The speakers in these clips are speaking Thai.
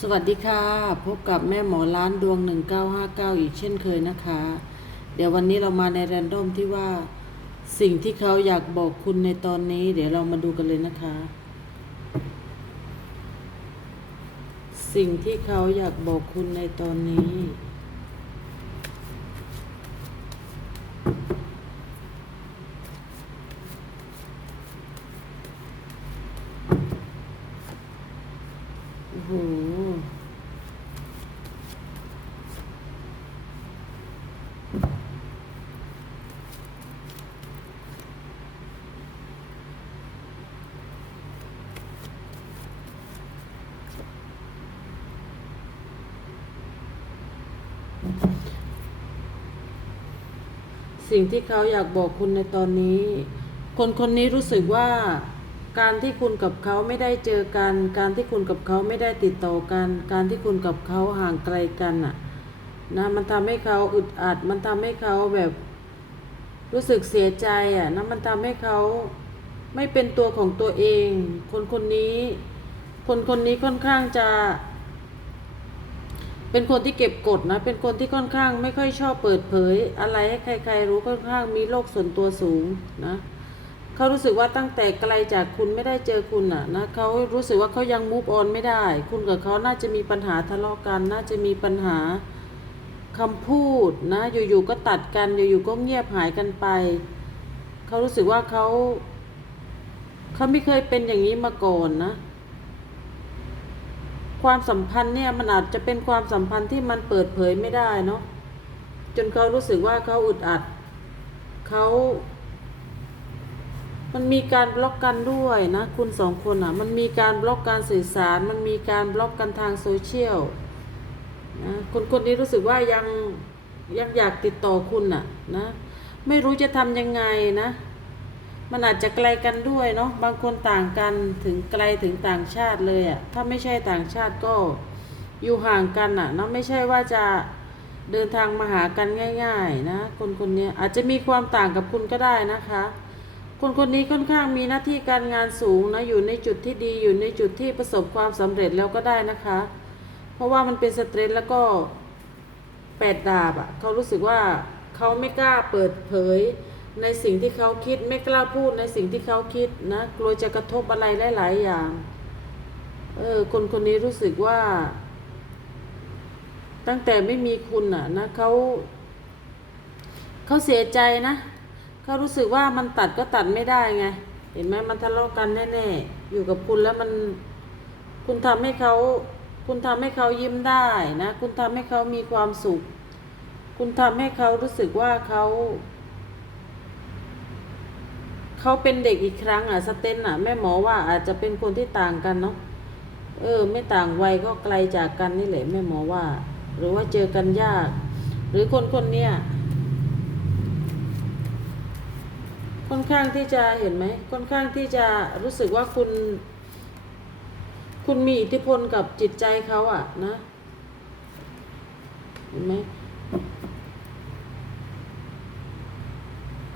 สวัสดีค่ะ พบกับแม่หมอร้านดวง 1959 อีกเช่นเคยนะคะ เดี๋ยววันนี้เรามาในแรนดอมที่ว่า สิ่งที่เขาอยากบอกคุณในตอนนี้ เดี๋ยวเรามาดูกันเลยนะคะ สิ่งที่เขาอยากบอกคุณในตอนนี้ โอ้โห สิ่งที่เขาอยากบอกคุณในตอนนี้ คนคนนี้รู้สึกว่า การที่คุณกับเขาไม่ได้เจอกัน การที่คุณกับเขาไม่ได้ติดต่อกัน การที่คุณกับเขาห่างไกลกันอะนะมันทำให้เขาอึดอัด มันทำให้เขาแบบรู้สึกเสียใจอะนะมันทำให้เขาไม่เป็นตัวของตัวเอง คนคนนี้ คนคนนี้ค่อนข้างจะ เป็นคนที่เก็บกดนะ เป็นคนที่ค่อนข้างไม่ค่อยชอบเปิดเผย อะไรให้ใคร ๆ รู้ค่อนข้างมีโลกส่วนตัวสูงนะเขารู้สึกว่าตั้งแต่ไกลจากคุณไม่ได้เจอคุณอะนะเขารู้สึกว่าเขายังมูฟออนไม่ได้ คุณกับเขาน่าจะมีปัญหาทะเลาะกัน น่าจะมีปัญหาคำพูดนะ อยู่ๆก็ตัดกัน อยู่ๆก็เงียบหายกันไป เขารู้สึกว่าเขาเขาไม่เคยเป็นอย่างนี้มาก่อนนะ ความสัมพันธ์เนี่ยมันอาจจะเป็นความสัมพันธ์ที่มันเปิดเผยไม่ได้เนาะจนเขารู้สึกว่าเขาอึดอัดเขามันมีการบล็อกกันด้วยนะ คุณสองคนอะ มันมีการบล็อกการสื่อสาร มันมีการบล็อกกันทางโซเชียลนะคนคนนี้รู้สึกว่ายังยังอยากติดต่อคุณอะนะ ไม่รู้จะทำยังไงนะ มันอาจจะไกลกันด้วยเนาะบางคนต่างกันถึงไกลถึงต่างชาติเลยอะ่ะถ้าไม่ใช่ต่างชาติก็อยู่ห่างกันอะ่ะเนาะไม่ใช่ว่าจะเดินทางมาหากันง่าย ๆ นะคนคนนี้อาจจะมีความต่างกับคุณก็ได้นะคะ คนคนนี้ค่อนข้างมีหน้าที่การงานสูงนะอยู่ในจุดที่ดีอยู่ในจุดที่ประสบความสำเร็จแล้วก็ได้นะคะ เพราะว่ามันเป็นสเตรสแล้วก็แปดดาบอะ่ะเขารู้สึกว่าเขาไม่กล้าเปิดเผย ในสิ่งที่เขาคิดไม่กล้าพูดในสิ่งที่เขาคิดนะกลัวจะกระทบอะไรหลาย ๆ อย่าง เออคนคนนี้รู้สึกว่า ตั้งแต่ไม่มีคุณอะนะเขาเขาเสียใจนะเขารู้สึกว่ามันตัดก็ตัดไม่ได้ไง เห็นไหมมันทะเลาะกันแน่ๆอยู่กับคุณแล้วมัน คุณทำให้เขาคุณทำให้เขายิ้มได้นะ คุณทำให้เขามีความสุข คุณทำให้เขารู้สึกว่าเขา เขาเป็นเด็กอีกครั้งอะสเตนอะแม่หมอว่าอาจจะเป็นคนที่ต่างกันเนาะเออ ไม่ต่างวัยก็ไกลจากกันนี่แหละแม่หมอว่า หรือว่าเจอกันยาก หรือคนคนเนี้ยค่อนข้างที่จะเห็นไหมค่อนข้างที่จะรู้สึกว่าคุณ คุณมีอิทธิพลกับจิตใจเขาอะนะ เห็นไหม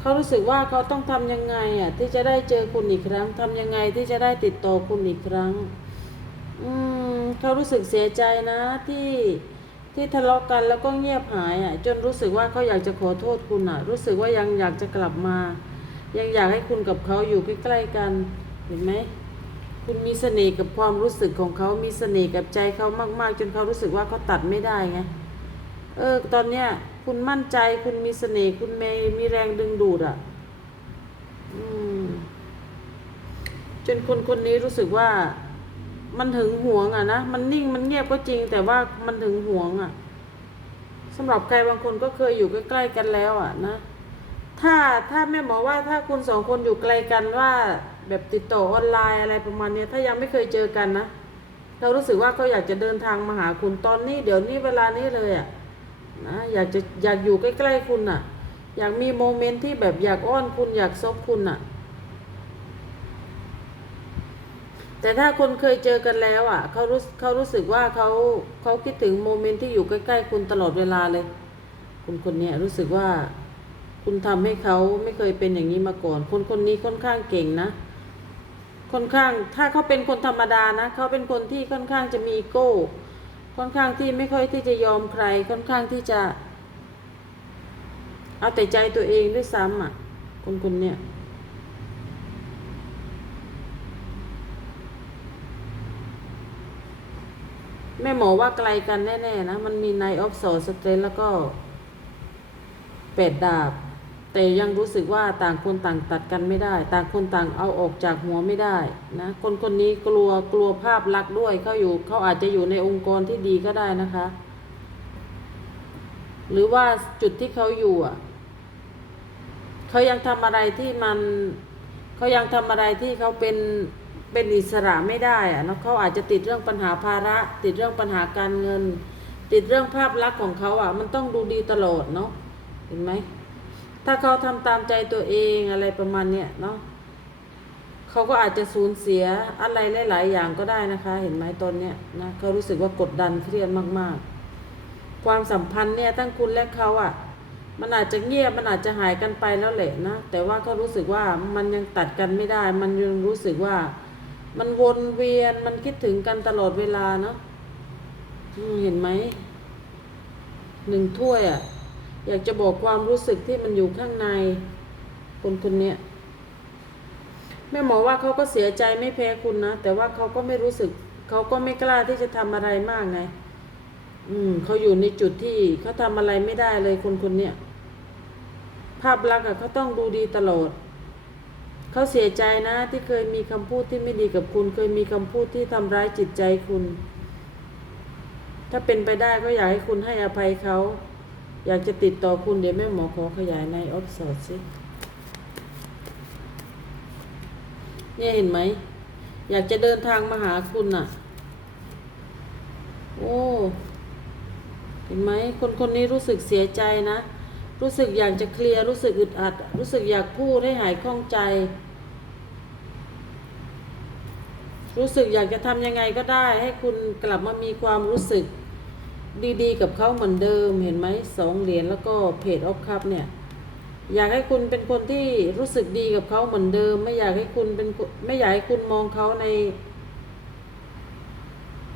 เขารู้สึกว่าเขาต้องทำยังไงอะ ที่จะได้เจอคุณอีกครั้งทำยังไงที่จะได้ติดต่อคุณอีกครั้ง อืมเขารู้สึกเสียใจนะที่ที่ทะเลาะกันแล้วก็เงียบหายอะ จนรู้สึกว่าเขาอยากจะขอโทษคุณอะ รู้สึกว่ายังอยากจะกลับมา ยังอยากให้คุณกับเขาอยู่ใกล้ๆกันเห็นไหมคุณมีเสน่ห์กับความรู้สึกของเขามีเสน่ห์กับใจเขามาก ๆ จนเขารู้สึกว่าเขาตัดไม่ได้ไงเออตอนเนี้ย คุณมั่นใจ คุณมีเสน่ห์คุณมีมีแรงดึงดูดอะ่ะจนคนคนนี้รู้สึกว่า มันถึงหวงอะนะมันนิ่งมันเงียบก็จริง แต่ว่ามันถึงหวงอะสำหรับใครบางคนก็เคยอยู่ใกล้ๆกันแล้วอะนะถ้าถ้าแม่บอกว่าถ้าคุณสองคนอยู่ไกลกันว่าแบบติดต่อออนไลน์อะไรประมาณนี้ถ้ายังไม่เคยเจอกันนะ เรารู้สึกว่าเขาอยากจะเดินทางมาหาคุณตอนนี้ เดี๋ยวนี้เวลานี้เลยอะ นะอยากจะอยากอยู่ใกล้ๆคุณน่ะ อยากมีโมเมนต์ที่แบบอยากอ้อนคุณอยากซบคุณน่ะ แต่ถ้าคนเคยเจอกันแล้วอะเขารู้เขารู้สึกว่าเขาเขาคิดถึงโมเมนต์ที่อยู่ใกล้ๆคุณตลอดเวลาเลย คุณคนนี้รู้สึกว่า คุณทำให้เขาไม่เคยเป็นอย่างนี้มาก่อน คนคนนี้ค่อนข้างเก่งนะค่อนข้างถ้าเขาเป็นคนธรรมดานะเขาเป็นคนที่ค่อนข้างจะมีอีโก้ ค่อนข้างที่ไม่ค่อยที่จะยอมใครค่อนข้างที่จะ เอาแต่ใจตัวเองด้วยซ้ำอะคนคนเนี้ยแม่หมอว่าไกลกันแน่ ๆ นะ มันมีไนออฟโซสเตรแล้วก็เป็ดดาบ แต่ยังรู้สึกว่าต่างคนต่างตัดกันไม่ได้ ต่างคนต่างเอาออกจากหัวไม่ได้นะคนคนนี้กลัวกลัวภาพลักษณ์ด้วยเขาอยู่เขาอาจจะอยู่ในองค์กรที่ดีก็ได้นะคะ หรือว่าจุดที่เขาอยู่อะเขายังทำอะไรที่มันเขายังทำอะไรที่เขาเป็นเป็นอิสระไม่ได้อะแล้วเขาอาจจะติดเรื่องปัญหาภาระ ติดเรื่องปัญหาการเงิน ติดเรื่องภาพลักษณ์ของเขาอะ มันต้องดูดีตลอดเนาะเห็นไหม ถ้าเขาทำตามใจตัวเองอะไรประมาณเนี้ยเนาะเขาก็อาจจะสูญเสียอะไรหลาย ๆ อย่างก็ได้นะคะ เห็นไหมตอนเนี้ยนะเขารู้สึกว่ากดดันเครียดมาก ๆ ความสัมพันธ์เนี่ยทั้งคุณและเขาอะ่ะ มันอาจจะเงียบมันอาจจะหายกันไปแล้วแหละนะแต่ว่าเขารู้สึกว่ามันยังตัดกันไม่ได้ มันยังรู้สึกว่า มันวนเวียนมันคิดถึงกันตลอดเวลาเนาะเห็นไหมหนึ่งถ้วยอะ่ะ อยากจะบอกความรู้สึกที่มันอยู่ข้างใน คนคนนี้แม่หมอว่าเขาก็เสียใจไม่แพ้คุณนะ แต่ว่าเขาก็ไม่รู้สึก เขาก็ไม่กล้าที่จะทำอะไรมากไง อืมเขาอยู่ในจุดที่เขาทำอะไรไม่ได้เลยคนคนนี้ภาพลักษณ์อะเขาต้องดูดีตลอดเขาเสียใจนะที่เคยมีคำพูดที่ไม่ดีกับคุณ เคยมีคำพูดที่ทำร้ายจิตใจคุณ ถ้าเป็นไปได้ก็อยากให้คุณให้อภัยเขา อยากจะติดต่อคุณเดี๋ยวแม่หมอขอขยายในออฟสอดสิ เนี่ยเห็นไหม อยากจะเดินทางมาหาคุณน่ะ โอ้ เห็นไหม คนคนนี้รู้สึกเสียใจนะ รู้สึกอยากจะเคลียร์รู้สึกอึดอัด รู้สึกอยากพูดให้หายข้องใจ รู้สึกอยากจะทำยังไงก็ได้ ให้คุณกลับมามีความรู้สึก ดีๆ กับเขาเหมือนเดิมเห็นไหมสองเหรียญแล้วก็เพจออฟคัพเนี่ย อยากให้คุณเป็นคนที่รู้สึกดีกับเขาเหมือนเดิม ไม่อยากให้คุณเป็นคนไม่อยากให้คุณมองเขาใน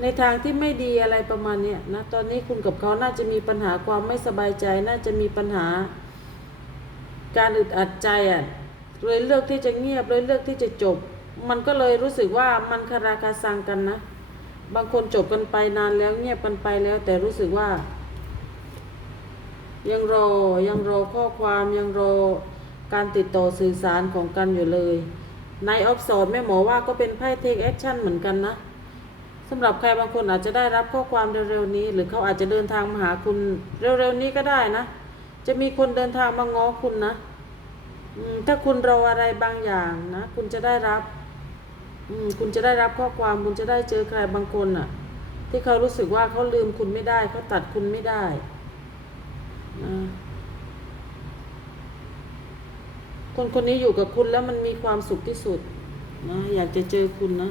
ในทางที่ไม่ดีอะไรประมาณเนี้ยนะตอนนี้คุณกับเขาน่าจะมีปัญหาความไม่สบายใจ น่าจะมีปัญหา การอึดอัดใจอะเลยเลือกที่จะเงียบเลยเลือกที่จะจบ มันก็เลยรู้สึกว่ามันคาราคาซังกันนะ บางคนจบกันไปนานแล้วเงียบกันไปแล้ว แต่รู้สึกว่า ยังรอยังรอข้อความยังรอการติดต่อสื่อสารของกันอยู่เลยในออฟสอดแม่หมอว่าก็เป็นไพ่เทคแอคชั่นเหมือนกันนะสำหรับใครบางคนอาจจะได้รับข้อความเร็วๆนี้ หรือเขาอาจจะเดินทางมาหาคุณเร็วๆนี้ก็ได้นะ จะมีคนเดินทางมาง้อคุณนะถ้าคุณรออะไรบางอย่างนะ คุณจะได้รับ คุณจะได้รับข้อความคุณจะได้เจอใครบางคนอะ ที่เขารู้สึกว่าเขาลืมคุณไม่ได้เขาตัดคุณไม่ได้นะคนคนนี้อยู่กับคุณแล้วมันมีความสุขที่สุดนะอยากจะเจอคุณนะ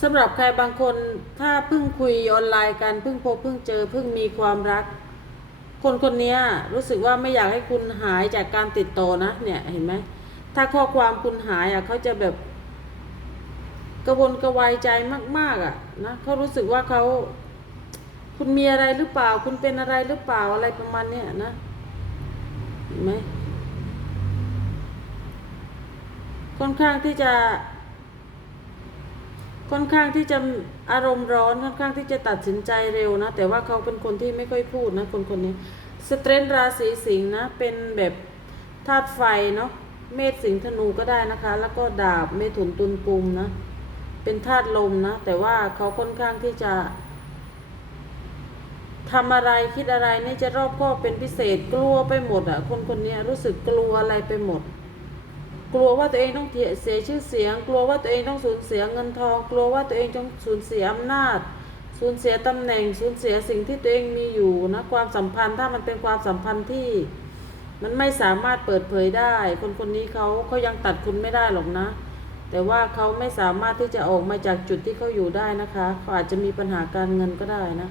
สำหรับใครบางคนถ้าเพิ่งคุยออนไลน์กันเพิ่งพบเพิ่งเจอเพิ่งมีความรัก คนคนนี้รู้สึกว่าไม่อยากให้คุณหายจากการติดต่อนะ เนี่ยเห็นไหม ถ้าข้อความคุณหายอะเขาจะแบบกระวนกระวายใจมาก ๆ อะนะเขารู้สึกว่าเขาคุณมีอะไรหรือเปล่า คุณเป็นอะไรหรือเปล่าอะไรประมาณเนี้ยนะเห็นไหมค่อนข้างที่จะ ค่อนข้างที่จะอารมณ์ร้อนค่อนข้างที่จะตัดสินใจเร็วนะ แต่ว่าเขาเป็นคนที่ไม่ค่อยพูดนะ คนคนนี้ สเตรนราศีสิงห์นะ เป็นแบบธาตุไฟเนาะ เมษสิงห์ธนูก็ได้นะคะ แล้วก็ดาบเมถุนตุลปุ่มนะ เป็นธาตุลมนะ แต่ว่าเขาค่อนข้างที่จะทำอะไรคิดอะไรนี่จะรอบคอบเป็นพิเศษกลัวไปหมดอะ่ะคนคนนี้รู้สึกกลัวอะไรไปหมด กลัวว่าตัวเองต้องเสียชื่อเสียง กลัวว่าตัวเองต้องสูญเสียเงินทอง กลัวว่าตัวเองต้องสูญเสียอำนาจ สูญเสียตำแหน่ง สูญเสียสิ่งที่ตัวเองมีอยู่นะความสัมพันธ์ถ้ามันเป็นความสัมพันธ์ที่ มันไม่สามารถเปิดเผยได้ คนคนนี้เขาเขายังตัดคุณไม่ได้หรอกนะ แต่ว่าเขาไม่สามารถที่จะออกมาจากจุดที่เขาอยู่ได้นะคะเขาอาจจะมีปัญหาการเงินก็ได้นะ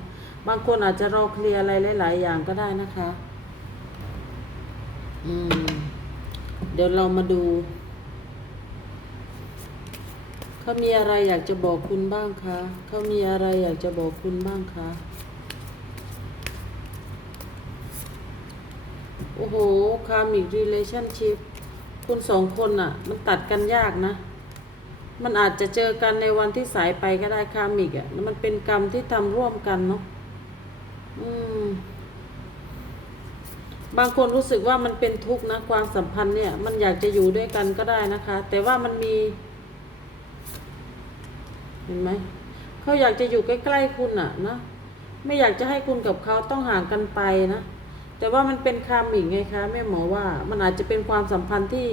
บางคนอาจจะรอเคลียร์อะไรหลาย ๆ อย่างก็ได้นะคะ อืม เดี๋ยวเรามาดู เขามีอะไรอยากจะบอกคุณบ้างคะ เขามีอะไรอยากจะบอกคุณบ้างคะ อ้โหคามิกรีเลชั่นชิพคุณสองคนอะมันตัดกันยากนะ มันอาจจะเจอกันในวันที่สายไปก็ได้คามิกอะแล้วมันเป็นกรรมที่ทำร่วมกันเนาะอืม บางคนรู้สึกว่ามันเป็นทุกข์นะ ความสัมพันธ์เนี่ย มันอยากจะอยู่ด้วยกันก็ได้นะคะ แต่ว่ามันมี เห็นไหมเขาอยากจะอยู่ใกล้ๆคุณอะนะไม่อยากจะให้คุณกับเขาต้องห่างกันไปนะ แต่ว่ามันเป็นคามิกไงคะแม่หมอว่ามันอาจจะเป็นความสัมพันธ์ที่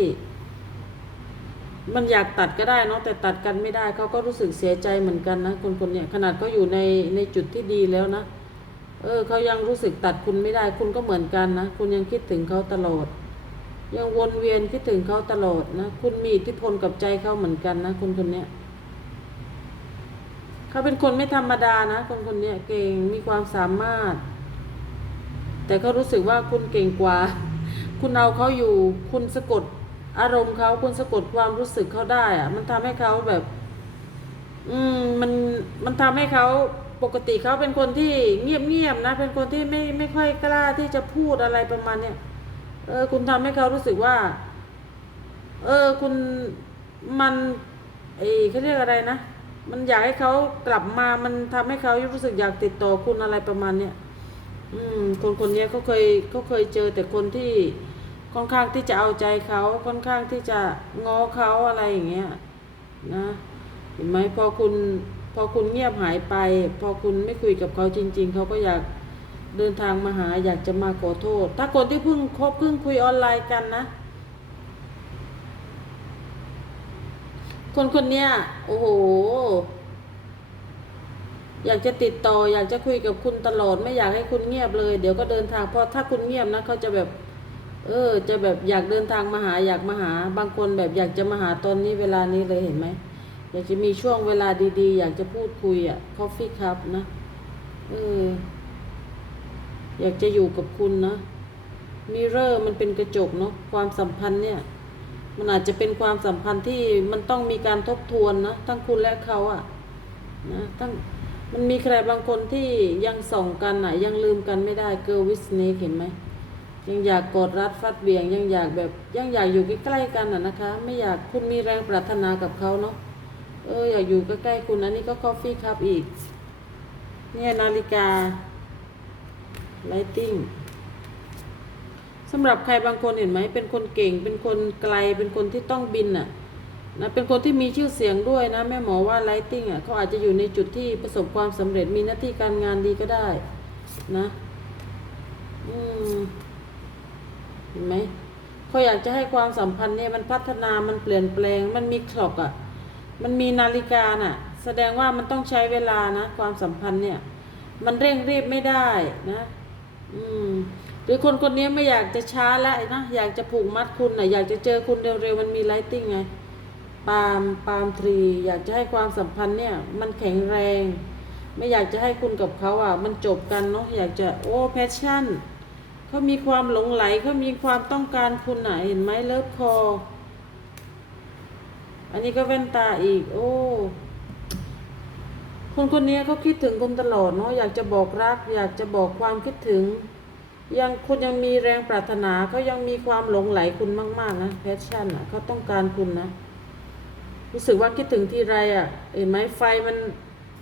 มันอยากตัดก็ได้เนาะแต่ตัดกันไม่ได้เขาก็รู้สึกเสียใจเหมือนกันนะคนคนเนี่ยขนาดเขาอยู่ในในจุดที่ดีแล้วนะเออเขายังรู้สึกตัดคุณไม่ได้ คุณก็เหมือนกันนะคุณยังคิดถึงเขาตลอด ยังวนเวียนคิดถึงเขาตลอดนะคุณมีอิทธิพลกับใจเขาเหมือนกันนะคนคนเนี้ยเขาเป็นคนไม่ธรรมดานะคนคนเนี้ยเก่งมีความสามารถ แต่เขารู้สึกว่าคุณเก่งกว่า คุณเอาเขาอยู่ คุณสะกดอารมณ์เขาคุณสะกดความรู้สึกเขาได้อะมันทำให้เขาแบบ อืมมันมันทำให้เขาปกติเขาเป็นคนที่เงียบๆนะ เป็นคนที่ไม่ไม่ค่อยกล้าที่จะพูดอะไรประมาณเนี้ยเออ คุณทำให้เขารู้สึกว่า เออ คุณมันเออเขาเรียกอะไรนะ มันอยากให้เขากลับมา มันทำให้เขารู้สึกอยากติดต่อคุณอะไรประมาณเนี้ย อืมคนคนนี้เขาเคยเขาเคยเจอแต่คนที่ค่อนข้างที่จะเอาใจเขาค่อนข้างที่จะง้อเขาอะไรอย่างเงี้ยนะเห็นไหมพอคุณพอคุณเงียบหายไป พอคุณไม่คุยกับเขาจริง ๆเขาก็อยากเดินทางมาหาอยากจะมาขอโทษ ถ้าคนที่เพิ่งคบเพิ่งคุยออนไลน์กันนะ คนคนเนี้ยโอ้โห อยากจะติดต่ออยากจะคุยกับคุณตลอดไม่อยากให้คุณเงียบเลย เดี๋ยวก็เดินทางเพราะถ้าคุณเงียบนะเขาจะแบบ เออ จะแบบอยากเดินทางมาหาอยากมาหา บางคนแบบอยากจะมาหาตอนนี้เวลานี้เลยเห็นไหมอยากจะมีช่วงเวลาดีๆ อยากจะพูดคุยอะคอฟฟี่ครับนะเอออยากจะอยู่กับคุณนะมิเรอร์มันเป็นกระจกเนาะความสัมพันธ์เนี่ย มันอาจจะเป็นความสัมพันธ์ที่มันต้องมีการทบทวนนะทั้งคุณและเขาอะนะทั้ง มันมีใครบางคนที่ยังส่องกันอะ ยังลืมกันไม่ได้เกิร์ลวิสเนกเห็นไหมยังอยากกอดรัดฟัดเบี่ยง ยังอยากแบบยังอยากอยู่ใกล้ๆกันอะนะคะ ไม่อยากคุณมีแรงปรารถนากับเขาเนาะเอออยากอยู่ใกล้ๆคุณอันนี้ก็คอฟฟี่ครับอีก เนี่ยนาฬิกาไลติ้งสำหรับใครบางคนเห็นไหมเป็นคนเก่งเป็นคนไกลเป็นคนที่ต้องบินอะ นะเป็นคนที่มีชื่อเสียงด้วยนะแม่หมอว่าไลติงอะเขาอาจจะอยู่ในจุดที่ประสบความสำเร็จมีหน้าที่การงานดีก็ได้นะอืมเห็นไหมเขาอยากจะให้ความสัมพันธ์เนี่ยมันพัฒนามันเปลี่ยนแปลง มันมีคล็อกอะ มันมีนาฬิกาน่ะ แสดงว่ามันต้องใช้เวลานะ ความสัมพันธ์เนี่ย มันเร่งรีบไม่ได้นะ อืมหรือคนคนนี้ไม่อยากจะช้าแล้วนะอยากจะผูกมัดคุณน่ะอยากจะเจอคุณเร็วๆมันมีไลติงไง ปาล์มปาล์มทรีอยากจะให้ความสัมพันธ์เนี่ย มันแข็งแรง ไม่อยากจะให้คุณกับเขาอะ มันจบกันเนาะอยากจะโอ้แพชชั่นเขามีความหลงไหลเขามีความต้องการคุณอะเห็นไหมเลิฟคออันนี้ก็แว่นตาอีก โอ้คนคนนี้เขาคิดถึงคุณตลอดเนาะอยากจะบอกรัก อยากจะบอกความคิดถึง ยังคุณยังมีแรงปรารถนาเขายังมีความหลงไหลคุณมาก ๆ นะแพชชั่นอะเขาต้องการคุณนะ รู้สึกว่าคิดถึงทีไรอะเห็นไหมไฟมัน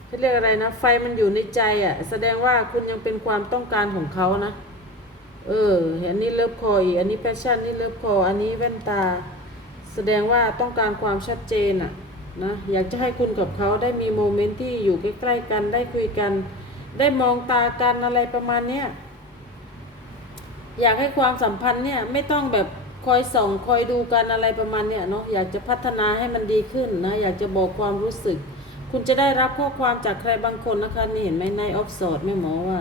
เขาเรียกอะไรนะ ไฟมันอยู่ในใจอะ แสดงว่าคุณยังเป็นความต้องการของเขานะ เอออันนี้เลิฟคออีกอันนี้แพชชั่นนี่เลิฟคออันนี้แว่นตา แสดงว่าต้องการความชัดเจนอะนะอยากจะให้คุณกับเขาได้มีโมเมนต์ที่อยู่ใกล้ๆกันได้คุยกัน ได้มองตากันอะไรประมาณเนี้ยอยากให้ความสัมพันธ์เนี่ยไม่ต้องแบบ คอยส่องคอยดูกันอะไรประมาณเนี้ยเนาะอยากจะพัฒนาให้มันดีขึ้นนะอยากจะบอกความรู้สึก คุณจะได้รับข้อความจากใครบางคนนะคะนี่เห็นไหมในออฟสอดแม่หมอว่า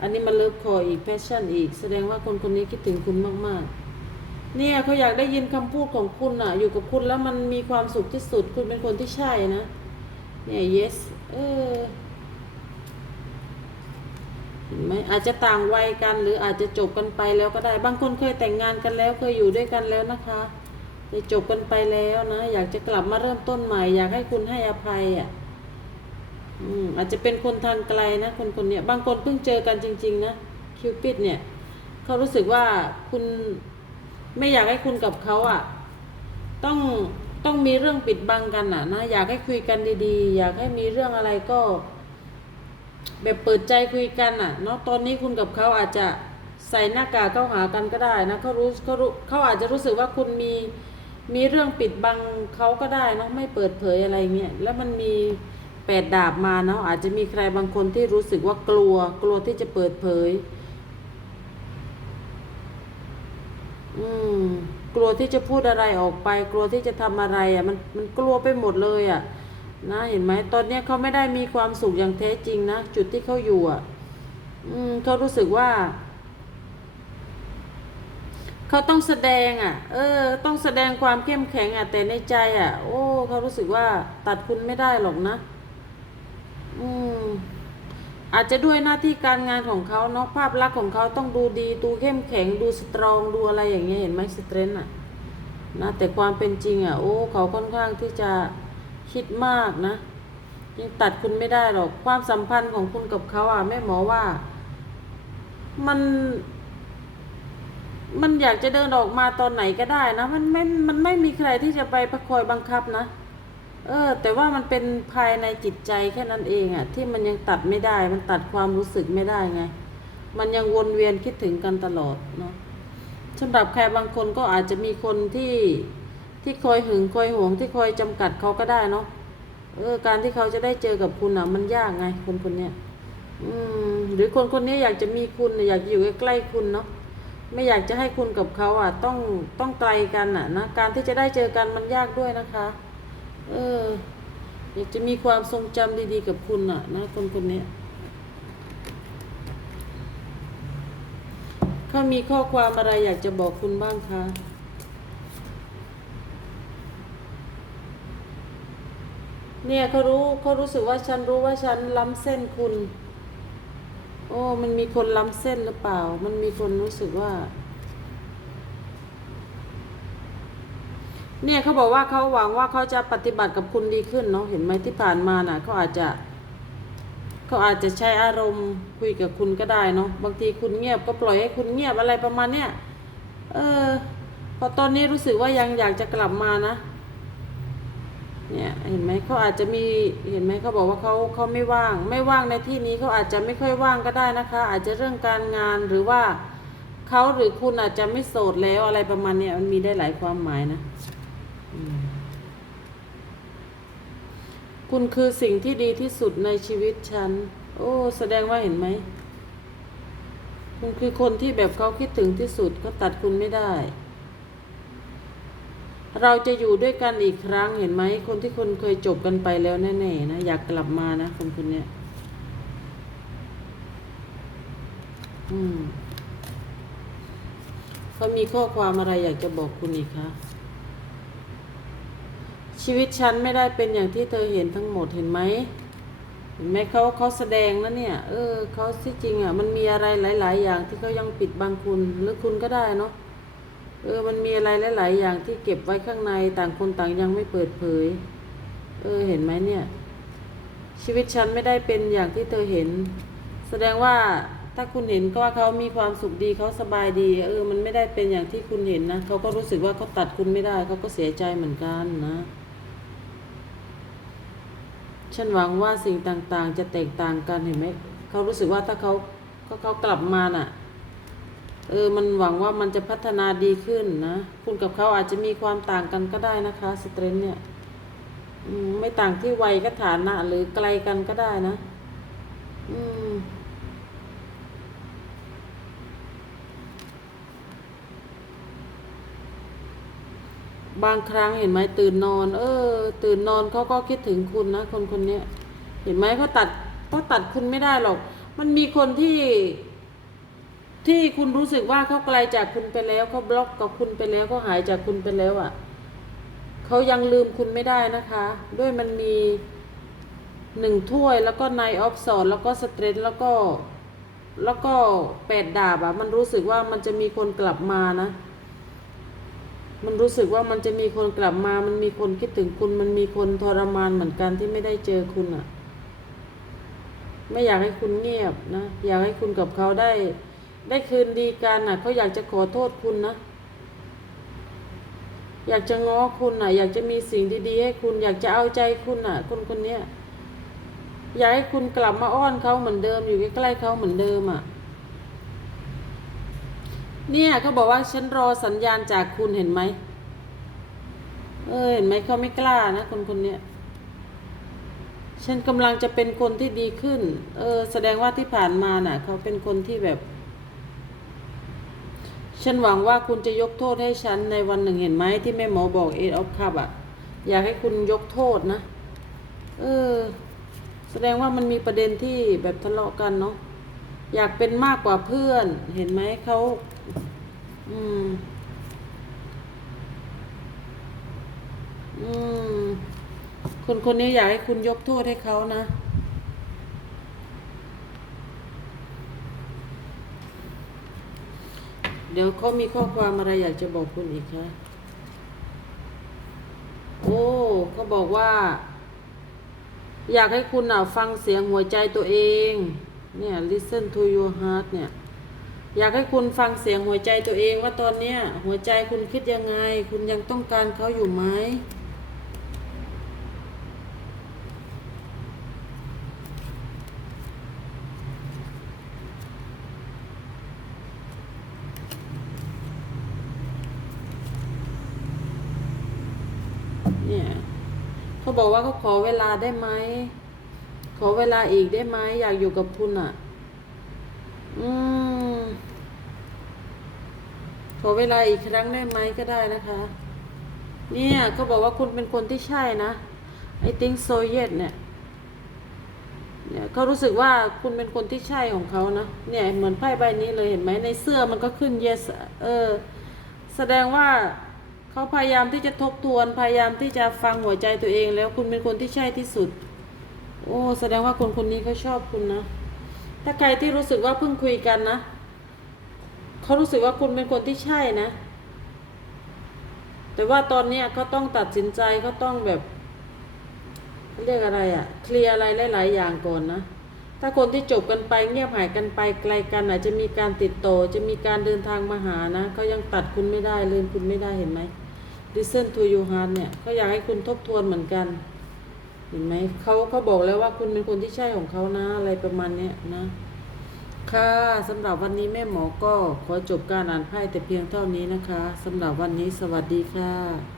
อันนี้มันเลิฟคออีกแพชชั่นอีก แสดงว่าคนคนนี้คิดถึงคุณมากๆ เนี่ยเขาอยากได้ยินคำพูดของคุณอะ อยู่กับคุณแล้วมันมีความสุขที่สุด คุณเป็นคนที่ใช่นะ เนี่ย yes เออ เห็นไหมอาจจะต่างวัยกันหรืออาจจะจบกันไปแล้วก็ได้บางคนเคยแต่งงานกันแล้วเคยอยู่ด้วยกันแล้วนะคะจะจบกันไปแล้วนะ อยากจะกลับมาเริ่มต้นใหม่ อยากให้คุณให้อภัยอะอืมอาจจะเป็นคนทางไกลนะคนคนเนี้ยบางคนเพิ่งเจอกันจริง ๆ นะคิวปิดเนี่ยเขารู้สึกว่าคุณไม่อยากให้คุณกับเขาอะ ต้องต้องมีเรื่องปิดบังกันอะนะ อยากให้คุยกันดีๆ อยากให้มีเรื่องอะไรก็ แบบเปิดใจคุยกันอะเนาะตอนนี้คุณกับเขาอาจจะใส่หน้ากากเข้าหากันก็ได้นะเขารู้เขารู้เขาอาจจะรู้สึกว่าคุณมีมีเรื่องปิดบังเขาก็ได้เนาะไม่เปิดเผยอะไรเงี้ยแล้วมันมีแปดดาบมาเนาะอาจจะมีใครบางคนที่รู้สึกว่ากลัวกลัวที่จะเปิดเผย อืมกลัวที่จะพูดอะไรออกไป กลัวที่จะทำอะไรอะมันมันกลัวไปหมดเลยอะ นะเห็นไหมตอนนี้เขาไม่ได้มีความสุขอย่างแท้จริงนะจุดที่เขาอยู่อะอืมเขารู้สึกว่าเขาต้องแสดงอะ เออ ต้องแสดงความเข้มแข็งอะ แต่ในใจอะ โอ้เขารู้สึกว่าตัดคุณไม่ได้หรอกนะ อืม อาจจะด้วยหน้าที่การงานของเขาเนาะภาพลักษณ์ของเขาต้องดูดี ดูเข้มแข็ง ดูสตรอง ดูอะไรอย่างเงี้ยเห็นไหมสเตรนอะ นะ แต่ความเป็นจริงอะ โอ้ เขาค่อนข้างที่จะ คิดมากนะยังตัดคุณไม่ได้หรอกความสัมพันธ์ของคุณกับเขาอะแม่หมอว่า มัน มันอยากจะเดินออกมาตอนไหนก็ได้นะมันไม่มันไม่มีใครที่จะไปประคอยบังคับนะเออ แต่ว่ามันเป็นภายในจิตใจแค่นั้นเองอะที่มันยังตัดไม่ได้ มันตัดความรู้สึกไม่ได้ไง มันยังวนเวียนคิดถึงกันตลอดเนาะสำหรับใครบางคนก็อาจจะมีคนที่ ที่คอยหึงคอยหวงที่คอยจำกัดเขาก็ได้เนาะเออการที่เขาจะได้เจอกับคุณอะ มันยากไงคนคนเนี้ยอืม หรือคนคนนี้อยากจะมีคุณอยากอยู่ใกล้ๆคุณเนาะไม่อยากจะให้คุณกับเขาอะ ต้องต้องไกลกันอะนะการที่จะได้เจอกันมันยากด้วยนะคะ เออ อยากจะมีความทรงจำดีๆกับคุณอะ นะ คนคนนี้เขามีข้อความอะไรอยากจะบอกคุณบ้างคะ เนี่ยเขารู้เขารู้สึกว่าฉันรู้ว่าฉันล้ำเส้นคุณ โอ้ มันมีคนล้ำเส้นหรือเปล่า มันมีคนรู้สึกว่า เนี่ยเขาบอกว่าเขาหวังว่าเขาจะปฏิบัติกับคุณดีขึ้นเนาะเห็นไหมที่ผ่านมาน่ะเขาอาจจะเขาอาจจะใช้อารมณ์คุยกับคุณก็ได้เนาะบางทีคุณเงียบก็ปล่อยให้คุณเงียบอะไรประมาณเนี้ยเออพอตอนนี้รู้สึกว่ายังอยากจะกลับมานะ เนี่ยเห็นไหมเขาอาจจะมีเห็นไหมเขาบอกว่าเขาเขาไม่ว่าง ไม่ว่างในที่นี้เขาอาจจะไม่ค่อยว่างก็ได้นะคะ อาจจะเรื่องการงานหรือว่าเขาหรือคุณอาจจะไม่โสดแล้วอะไรประมาณเนี้ยมันมีได้หลายความหมายนะคุณคือสิ่งที่ดีที่สุดในชีวิตฉัน โอ้ แสดงว่าเห็นไหม คุณคือคนที่แบบเขาคิดถึงที่สุดเขาตัดคุณไม่ได้ เราจะอยู่ด้วยกันอีกครั้งเห็นไหมคนที่คุณเคยจบกันไปแล้วแน่ๆนะอยากกลับมานะคนคนเนี้ยอืมเขามีข้อความอะไรอยากจะบอกคุณอีกคะชีวิตฉันไม่ได้เป็นอย่างที่เธอเห็นทั้งหมดเห็นไหมเห็นไหมเขาเขาแสดงนะเนี่ย เออเขาที่จริงอะ มันมีอะไรหลาย ๆ อย่างที่เขายังปิดบังคุณหรือคุณก็ได้เนาะ เออ มันมีอะไรหลาย ๆ อย่างที่เก็บไว้ข้างในต่างคนต่างยังไม่เปิดเผย เออ เห็นไหมเนี่ย ชีวิตฉันไม่ได้เป็นอย่างที่เธอเห็น แสดงว่าถ้าคุณเห็นก็ว่าเขามีความสุขดีเขาสบายดี เออ มันไม่ได้เป็นอย่างที่คุณเห็นนะเขาก็รู้สึกว่าเขาตัดคุณไม่ได้เขาก็เสียใจเหมือนกันนะ ฉันหวังว่าสิ่งต่าง ๆ จะแตกต่างกันเห็นไหมเขารู้สึกว่าถ้าเขาเขาเขากลับมาน่ะ เออมันหวังว่ามันจะพัฒนาดีขึ้นนะ คุณกับเขาอาจจะมีความต่างกันก็ได้นะคะสเตรนเนี่ยไม่ต่างที่วัยก็ฐานะ หรือไกลกันก็ได้นะ อืมบางครั้งเห็นไหมตื่นนอน เออ ตื่นนอนเขาก็คิดถึงคุณนะคนคนนี้เห็นไหมเขาตัดเขาตัดคุณไม่ได้หรอก มันมีคนที่ ที่คุณรู้สึกว่าเขาไกลจากคุณไปแล้วเขาบล็อกกับคุณไปแล้วเขาหายจากคุณไปแล้วอะ่ะเขายังลืมคุณไม่ได้นะคะ ด้วยมันมีหนึ่งถ้วยแล้วก็ไนออฟสอนแล้วก็สเตรนแล้วก็แล้วก็แปดดาบอะ่ะมันรู้สึกว่ามันจะมีคนกลับมานะ มันรู้สึกว่ามันจะมีคนกลับมา มันมีคนคิดถึงคุณ มันมีคนทรมานเหมือนกันที่ไม่ได้เจอคุณอะไม่อยากให้คุณเงียบนะ อยากให้คุณกับเขาได้ ได้คืนดีกันอะเขาอยากจะขอโทษคุณนะ อยากจะง้อคุณอะ อยากจะมีสิ่งดีๆให้คุณ อยากจะเอาใจคุณอะ คนคนเนี้ยอยากให้คุณกลับมาอ้อนเขาเหมือนเดิมอยู่ใกล้ๆเขาเหมือนเดิมอะ เนี่ยเขาบอกว่าฉันรอสัญญาณจากคุณเห็นไหมเออเห็นไหมเขาไม่กล้านะ คนคนเนี้ยฉันกำลังจะเป็นคนที่ดีขึ้น เออ แสดงว่าที่ผ่านมาน่ะ เขาเป็นคนที่แบบ ฉันหวังว่าคุณจะยกโทษให้ฉันในวันหนึ่งเห็นไหมที่แม่หมอบอกเอ of ออฟคับอะ อยากให้คุณยกโทษนะ เออ แสดงว่ามันมีประเด็นที่แบบทะเลาะกันเนาะอยากเป็นมากกว่าเพื่อน เห็นไหมเขา อืม อืม คนคนนี้อยากให้คุณยกโทษให้เขานะ เดี๋ยวเขามีข้อความอะไรอยากจะบอกคุณอีกคะโอ้เขาบอกว่า อยากให้คุณอะฟังเสียงหัวใจตัวเอง เนี่ย listen to your heart เนี่ย อยากให้คุณฟังเสียงหัวใจตัวเองว่าตอนเนี้ย หัวใจคุณคิดยังไง คุณยังต้องการเขาอยู่ไหม เนี่ยเขา บอกว่าเขาขอเวลาได้ไหม ขอเวลาอีกได้ไหม อยากอยู่กับคุณอะ อืม ขอเวลาอีกครั้งได้ไหมก็ได้นะคะ เนี่ยเขาบอกว่าคุณเป็นคนที่ใช่นะไอ think so yet เนี่ยเนี่ยเขารู้สึกว่าคุณเป็นคนที่ใช่ของเขานะ เนี่ยเหมือนไพ่ใบนี้เลยเห็นไหมในเสื้อมันก็ขึ้น yes เออ แสดงว่า เขาพยายามที่จะทบทวน พยายามที่จะฟังหัวใจตัวเอง แล้วคุณเป็นคนที่ใช่ที่สุด โอ้แสดงว่าคนคนนี้เขาชอบคุณนะ ถ้าใครที่รู้สึกว่าเพิ่งคุยกันนะเขารู้สึกว่าคุณเป็นคนที่ใช่นะ แต่ว่าตอนเนี้ยเขาต้องตัดสินใจเขาต้องแบบเขาเรียกอะไรอะเคลียร์อะไรหลาย ๆ อย่างก่อนนะถ้าคนที่จบกันไปเงียบหายกันไปไกลกันอาจจะมีการติดต่อจะมีการเดินทางมาหานะเขายังตัดคุณไม่ได้ลืมคุณไม่ได้เห็นไหม listen to your heart เนี่ยเขาอยากให้คุณทบทวนเหมือนกัน เห็นไหมเขาเขาบอกแล้วว่าคุณเป็นคนที่ใช่ของเขานะ อะไรประมาณเนี้ยนะค่ะสำหรับวันนี้แม่หมอก็ขอจบการอ่านไพ่แต่เพียงเท่านี้นะคะสำหรับวันนี้สวัสดีค่ะ